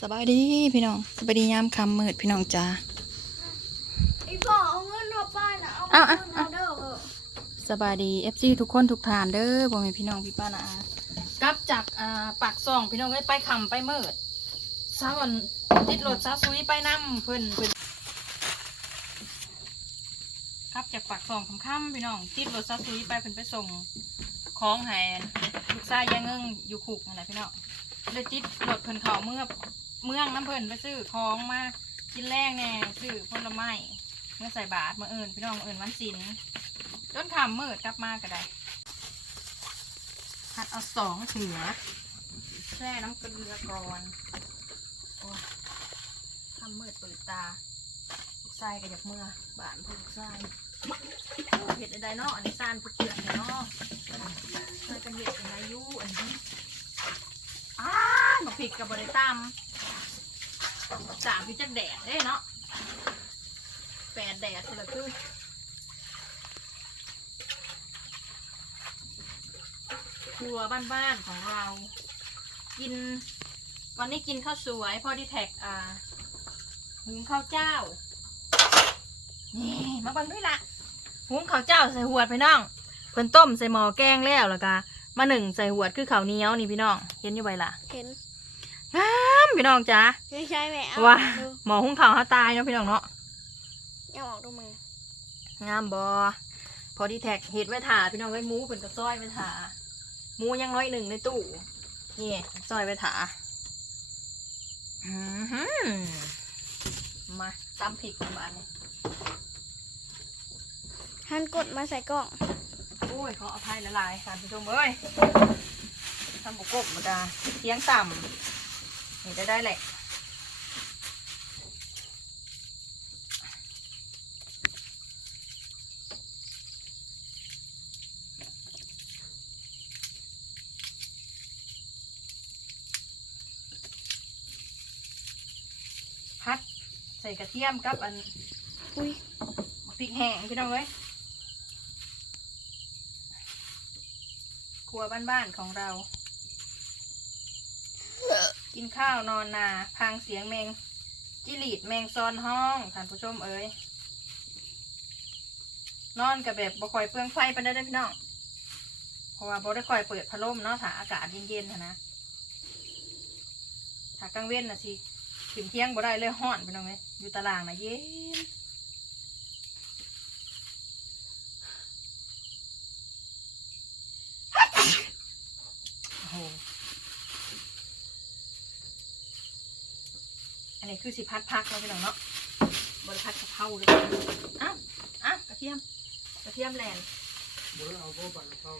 สบายดีพี่น้องสบายดียามค่ำมืดพี่น้องจ้าไอ้บอกเอาเงินเอาป้ายนะเอาเอาเอาเงินเอาเด้อสบายดีเอฟซีทุกคนทุกทานเด้อพ่อแม่พี่น้องพี่ป้านาอากลับจากอ่าปากซองพี่น้องเอ้ยไปคำไปมืดซาวันติดรถซาซุยไปนํเพิ่นเพิ่นกลับจากปากซองค่ำๆพี่น้องติดรถซาซุยไปเพิ่นไปส่งของแหนลูกชายยังเงิงอยู่คุกนั่นแหละพี่น้อง เลยติดรถเพิ่นเขาเมื่อเมืองน้ำเพิ่นไปซื้อของมากินแรงแน่ซื้อผลไม้เมื่อใส่บาตรมาเอิญพี่น้องเอิญวันศิลต้นขามมืดกลับมาก็ได้หัดเอาสองเสือแช่น้ำเกลือก่อนโอ้ทำมืดเปิดตาลูกไส้ก็อยากเมื่อบานพวกลูกไส้เห็ดใดๆเนาะอันนี้ซานผู้เจือนเนาะใส่กันเห็ดเป็นอายุอันนี้ อ้ามาผิดกับบริตามสามพี่จักแดดเด้เนาะแปดแดดเลยคือครัวบ้านๆของเรา กิน วันนี้กินข้าวสวยพอดีแท็กอ่าหุงข้าวเจ้า นี่มาบังด้วยละหุงข้าวเจ้าใส่หวดพี่น้องเพิ่นต้มใส่หม้อแกงแล้วแล้วก็ มาหนึ่งใส่หวดคือข้าวเหนียวนี่พี่น้องเห็นอยู่ใบละเห็นงามพี่น้องจ้าไม่ใช่แม่เอาว่าดูหมอหุงข้าวเขาตายเนาะพี่น้องเนาะเอาออกดูมืองามบอพอดีแท็กเห็ดไว้ถาพี่น้องไว้หมูเป็นกระซ้อยไว้ถาหมูยังน้อยหนึ่งในตู้นี่ซอยไว้ถาอื้อหือมาตำพริกกันบ้านนี่หันกดมาใส่กล่อง โอ้ยขออภัยละลายท่านผู้ชมเอ้ยทำบุกกบมาดาเทียงต่ำนี่ได้ได้แหละพัดใส่กระเทียมกับอันอุ้ยพริกแห้งพี่น้องเอ้ย ครัวบ้านๆของเรา กินข้าวนอนนา พังเสียงแมง จิลีดแมงซอนห้องท่านผู้ชมเอ้ยนอนกับแบบบ่ค่อยเปลืองไฟปานได้เด้อพี่น้องเพราะว่าบ่ได้ค่อยเปิดพัดลมเนาะถ้าอากาศเย็นๆหั้นนะถ้ากลางเว้นน่ะสิถึงเที่ยงบ่ได้เลยห้อนพี่น้องเอ้ยอยู่ตารางน่ะเย็น โอ้โหอันนี้คือสิพัดพักเนาะพี่น้องเนาะบริพัดกะเพราเลยอ้าวอ้าวกระเทียม กระเทียมแลนบ่ได้เอาบ่บังเข้า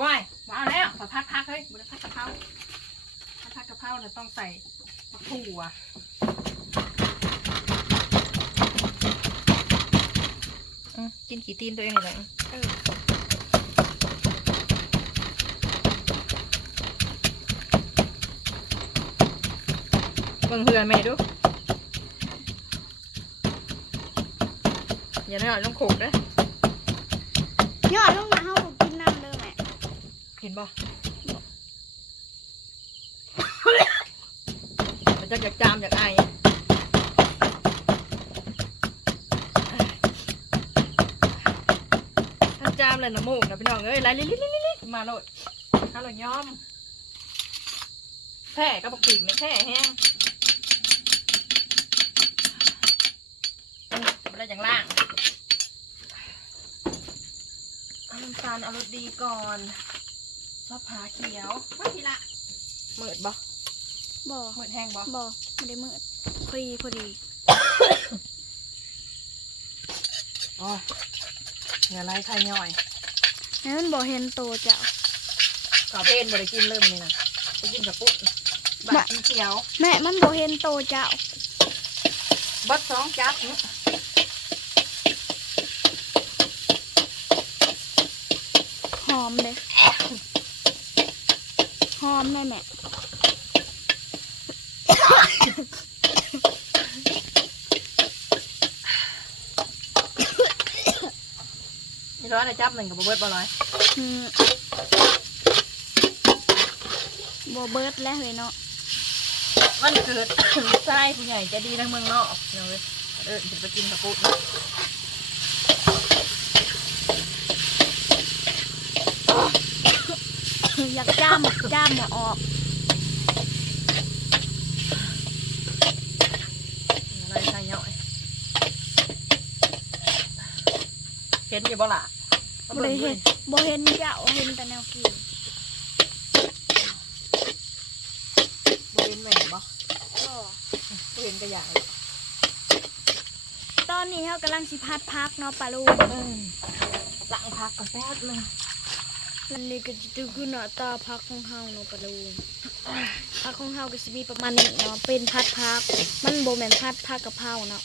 ว้ายมาเอาแล้วผัดพัดพักเฮ้ยบริพัดกะเพราพัดพัดกะเพราเนี่ยต้องใส่มะถั่วอืมกินขี้ตีนตัวเองเลยเออ เบิ่งเหือนแม่ดู อย่าหน่อยต้องโขกเด้อยอดลงมาเฮาบ่กินน้ำเด้อแม่เห็นบ่มันจะอยากจามอยากไออะถ้าจามเลยน้ำมูกนะพี่น้องเอ้ยไหลลิลิลิลิลิมาโลดฮัลโหลยอมแพ้ก็บอกปีกไม่แพ้แห้ง ไม่ได้อย่างล่างเอาน้ำตาลเอารสดีก่อนซอสผาเขียวมาทีละเมิดบ่บ่เมิดแห้งบ่บ่ไม่ได้มืดพอดีพอดีอ๋ออย่าไล่ไข่ย่อยแม่มันบ่เห็นโตเจ้าขาวเพนบ่ได้กินเลยมันนี่นะไปกินกับปุ๊บาดสีเขียว แม่มันบ่เห็นโตเจ้าบัดสองจับนี่ หอ มเลยหอมแม่แม่นี่ร้อนนะจับหนึ่งกับบ่เบิดบ่ร้อยอืมบ่เบิดแล้วเฮ้ยเนาะวันเกิดลูกชายผู้ใหญ่ใจะดีทั้งเมืองนอกเลยเออจะไปกินกระปุกนะ อยากจ้ามจ้ามหมอออกอะไรใส่ย่อยเห็นอยู่บ่ล่ะบ่ได้เห็นบ่เห็นเจ้าเห็นแต่แนวกินบ่เห็นแม่บ่ก็บ่เห็นกระอย่างตอนนี้เขากำลังสิพัดพักเนาะปลาลูกเออหลังพักก็แป๊บนึง มันนี่ก็จะดูคือหน้าตาพักของเฮาเนาะปลาลูกพักของเฮาก็สิมีประมาณนี้เนาะเป็นพัดพัก มันบ่แม่นพัดพักกะเพราเนาะ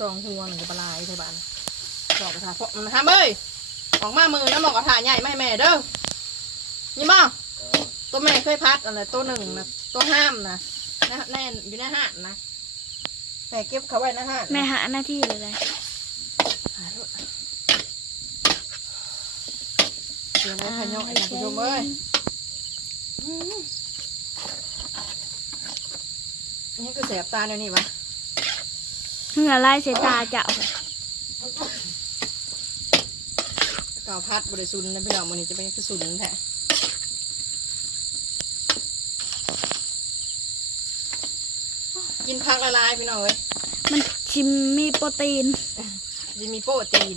สองหัวหนึ่งจะปลายเท่าบ้านสองกระทะเพราะมันห้ามเอ้ยออกมามือน้ำหมอกกระทะใหญ่ไม่แม่เด้อนี่บ่ตัวแม่เคยพัดอะไรตัวหนึ่งนะตัวห้ามนะนะแน่นอยู่ในห้านนะแม่เก็บเขาไว้ในห้านแม่หาหน้าที่เลยเลย หาลูก เดี๋ยวแม่ขย่อยนะผู้ชมเอ้ยอืมนี่คือแสบตาเดี๋ยวนี้วะเหงื่อลายใส่ตาเจ้าเก่าพัดบริสุทธิ์นะพี่น้องวันนี้จะเป็นกระสุนแท้กินพักละลายพี่น้องเอ้ยมันชิมมีโปรตีนจะมีโปรตีน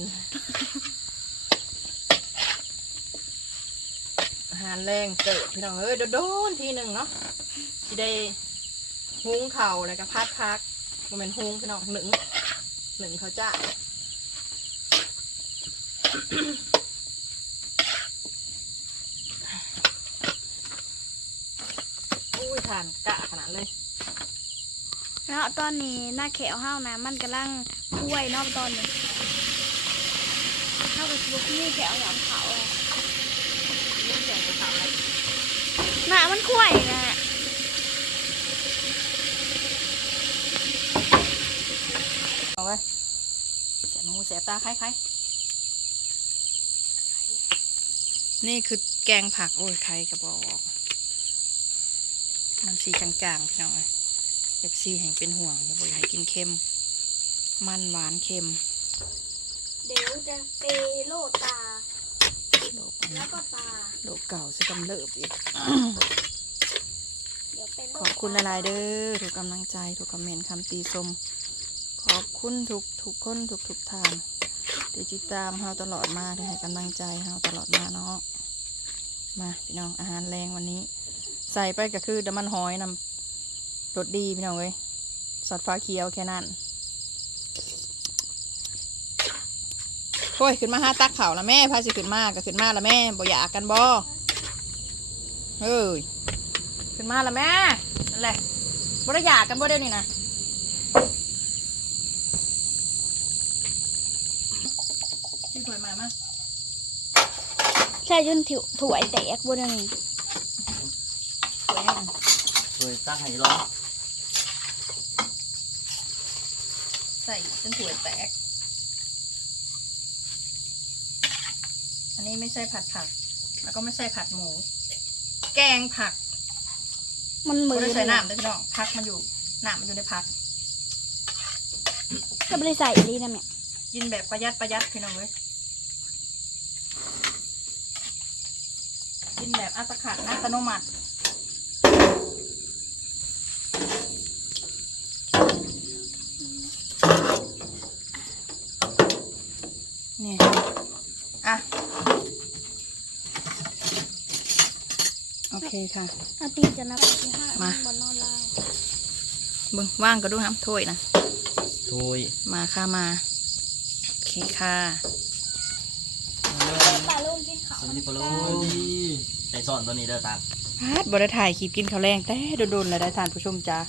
าหารแรงเติบพี่น้องเอ้ยโดนๆทีหนึ่งเนาะที่ได้หุงเข่าวแล้วก็พัดพักมันเป็นหุงพี่น้องหนึ่งหนึ่งเขาจ้าอุ้ยทานกะขนาดเลยแล้วตอนนี้หน้าแขวเฮานะมันกำลังคุ้ยเนอกตอนนี้เฮากับบุกนี่แขวหลังเขาอะเรื่องแกงกับข้าวอะไร หน้ามันคุ้ยนะเอาไว้เสียบหูเสียบตาคล้ายๆนี่คือแกงผัก โอ้ยใครกระบอก มันสีจางๆพี่น้องเลยเอฟซีแห่งเป็นห่วงอย่าบ่อยากให้กินเค็ม มันหวานเค็ม เดี๋ยวจะเปโลตา โลกแล้วก็ตาโลกเก่าสิกำเริบอีก เดี๋ยวเป็นโลขอบคุณหลายๆเด้อทุกกำลังใจทุกคอมเมนต์คำตีชมขอบคุณทุกทุกคนทุกทุกทางที่ติดตามเฮาตลอดมาที่ให้กำลังใจเฮาตลอดมาเนาะมาพี่น้องอาหารแรงวันนี้ ใส่ไปก็คือน้ำมันหอยน้ำรสดีพี่น้องเอ้ยสอดฟ้าเขียวแค่นั้น โอ้ยขึ้นมาห้าตักเข่าวละแม่พาสิขึ้นมาก็ขึ้นมาละแม่บ่อยากกันบ่เฮ้ยขึ้นมาละแม่นั่นแหละบริยากกันบ่เดี๋ยวนี้นะพี่ถวยมามั้ยใช่จนถิวถวยแตกบนนี้ถวยยังเคยตั้งให้ร้องใส่จนถวยแตก นนี้ไม่ใช่ผัดผัก แล้วก็ไม่ใช่ผัดหมู แกงผักมันเหมืไม่อนได้ใส่น้ำด้วยพี่น้องผักมันอยู่น้ำมันอยู่ในผักก็ไม่ได้ใส่อีหลีนะแม่กินแบบประหยัดประหยัดพี่น้องเว้ยกินแบบอัตขัดอัตโนมัติ นี่ อะ โอเคค่ะ อาตีจะนับที่ห้ามา บนนอนลาวเบิ่งว่างก็ดูน้ำถ้วยนะทุยมาค่ะมา โอเคค่ะ ปลาลูกกินเขาสวัสดีปะโลดีใส่ซ่อนตัวนี้เด้อตาพาดบริถ่ายคลิปกินข้าวแรงแต่โดนๆเลยได้ทานผู้ชมจ้า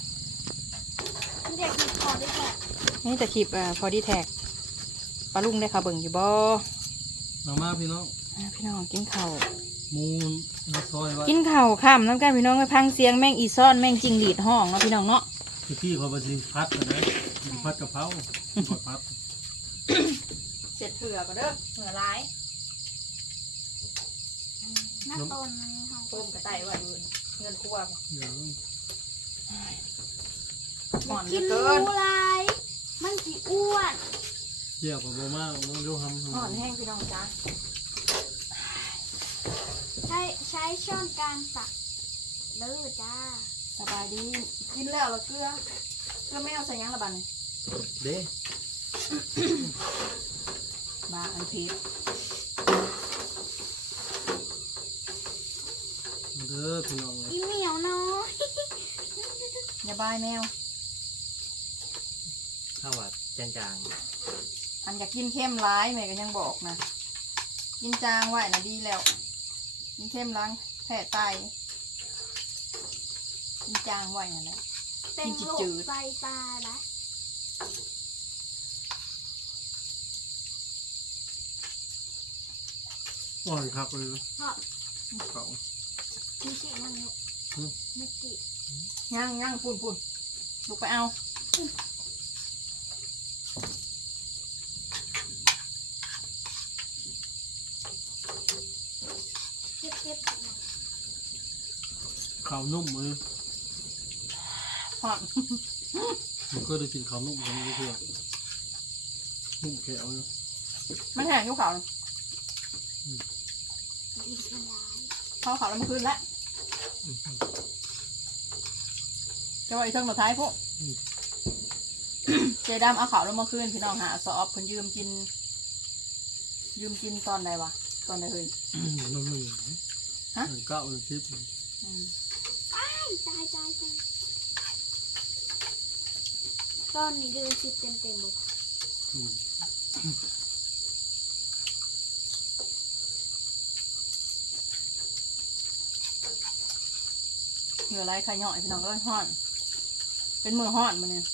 เด็กกินคอได้แค่นี่แต่คลิปอ่าพอดีแท็กปลาลุงได้ข่าวเบิ่งอยู่บ่น้องมาพี่น้องอ่าพี่น้องกินข้าวมูน มาซอยไว้กินข้าวข้ามน้ำกันพี่น้องไปพังเสียงแม่งอีซ่อนแม่งจิงหลีดห้องเนาะพี่น้องเนาะคือพี่เขาไปสิพัดนะสิพัดกะเพราสิพัดเสร็จเผื่อก็เด้อเหนือร้ายหน้าตนมันเขาโคมกระต่ายว่าดูเงินครัวบ่เดี๋ยวหอนเหลืกิอนเกินหมูหลายมันสิอ้วนเกี่ยวกับโบมามันดูทำหอนแห้งพี่น้องจ้าใช้ใช้ช้อนกลางตักเด้อจ้า สบายดี กินแล้วเหรอเกลือเกลือไม่เอาใส่หยังละบัดนเด้บาอันพิษเด้อพี่น้องเลยอีเหมียวน้อยอย่าบายแมวข้าวหวานจางจางอันอยากกินเข้มร้ายแม่ก็ยังบอกนะ กินจางไว้นะดีแล้ว กินเข้มล้างแผลไตกินจางไว้นั่นแหละ เป็นกินโรคจืดไตปลานะอ่อนครับเลยเพราะเขามีสิมันลูกอืมไม่กินย่างย่างปุ่นปุ่นลุกไปเอา เก็บเก็บ เขานุ่มเลยหอนมันก็ได้กินเขานุ่มกันไม่เพื่อนุ่มแขวเลยมันแห้งอยุเขากินมันร้ายเขาเขาแล้วมันขึ้นแล้วจะว่าอีกเทิงหมดท้ายพวกเจดำเอาเขาแล้วมาคืนพี่น้องหาสอบคนยืมกิน ยืมกินตอนใดวะตอนใดเลยมันหนึ่งฮะหนึ่งเก้าหนึ่งสิบอืม ตายตายตายตายตอนนี้เดินชิดเต็มเต็มบอกเหลืออะไรใครเหยาะพี่น้องก็ห่อน เป็นมือห่อนมาเนี่ย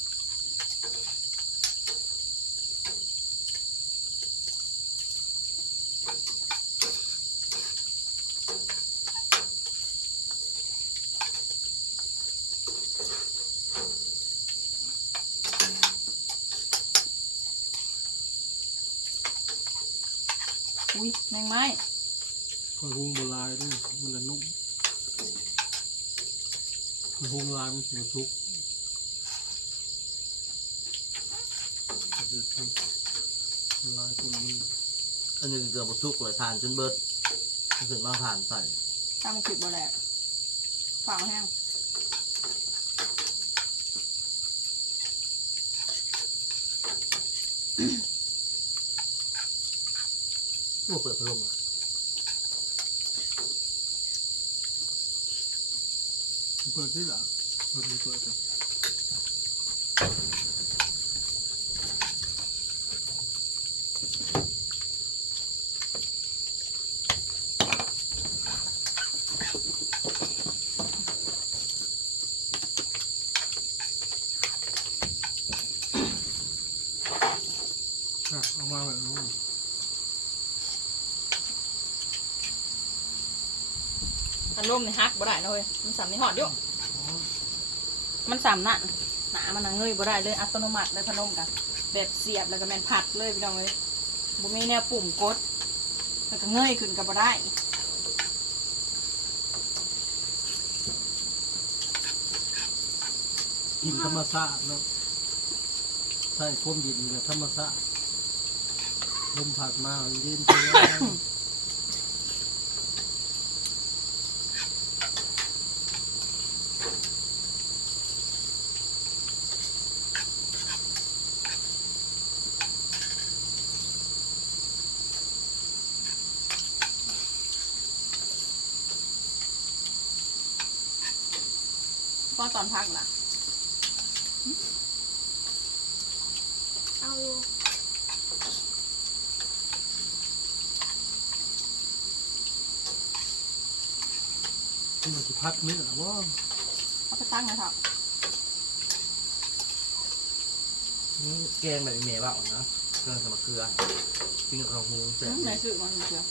ไม้คอยหุงโบราณด้วยมันจะนุ่มมันหุงลายมันสีทุกข์มันจะทุกข์ลายตัวนี้อันนี้เกือบบทุกเลยทานจนเบิดรู้สึกมาผ่านใส่ตามมันขิดบ่แหละฝางแห้ง พวกเปิดพัดลมอะเปิดที่หลังเปิดไม่เปิดเลย อะเอามาแบบนี้ อันร่ มในฮักบ่ได้นะเว้ยมันสามในหอดอยู่อ๋อมันสามนั่นหนามันนะเงยบ่ได้เลยอัตโนมัติเลยพนมกันแบบเสียบแล้วก็แมนผัดเลยพี่น้องเลยบ่มีแนวปุ่มกดแล้วก็เงยขึ้นกับบ่ได้กินธรรมชาติเนาะใส่ก้มดินแบบธรรมชาติลมผัดมาเย็นเชีย วก็ตอนพักล่ะ เอา มันจะพัดนี่แหละว่าเอาไปตั้งนะครับแกงแบบเมย์บ้านะเครื่องสมัครเกลือกินกับข้าวหูเสร็จอืมในสื่อมันเชียว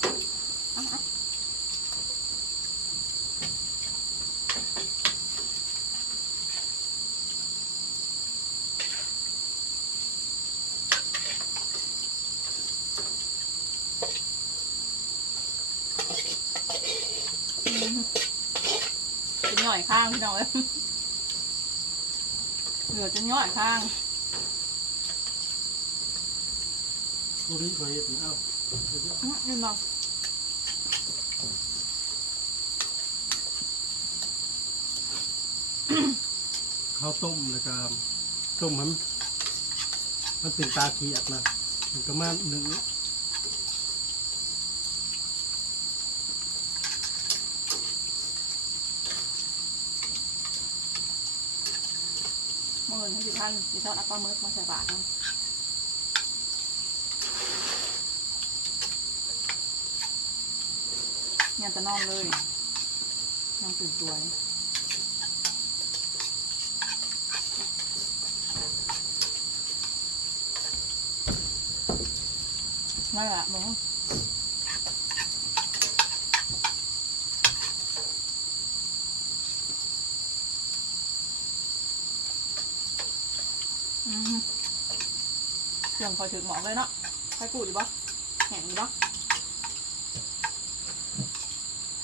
เอาเอาอืม จะย่อยข้างพี่ น้องเอ้ยเหลือจะย่อยข้างผู้นี้เคยเห็นเอ้าเอาเยอะอื้อยืนมองข้าวต้มแล้วก็ต้มมัน มันเป็นตาเขียดนะมันก็มาหนึ่ง มื่ อให้สิท่านสิทอดอัปปลาหมึกมาใส่บาตรมันเนี่ยจะนอนเลยนอนตื่นตัวเลยไม่ละมึงอืม เครื่องคอถึงหมอกเลยเนาะใครกูดอยู่ปะแห้งอยู่ปะ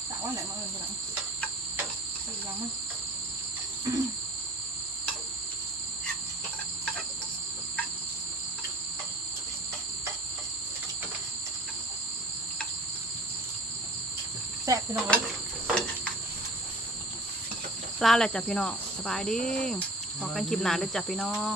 จาว่าไหนมาเอิญกันหนังอีกอยังมั้งแซ่บพี่น้องลาแหละจ้ะพี่น้องสบายดีพอกันคลิปหนาเด้อจ้ะพี่น้อง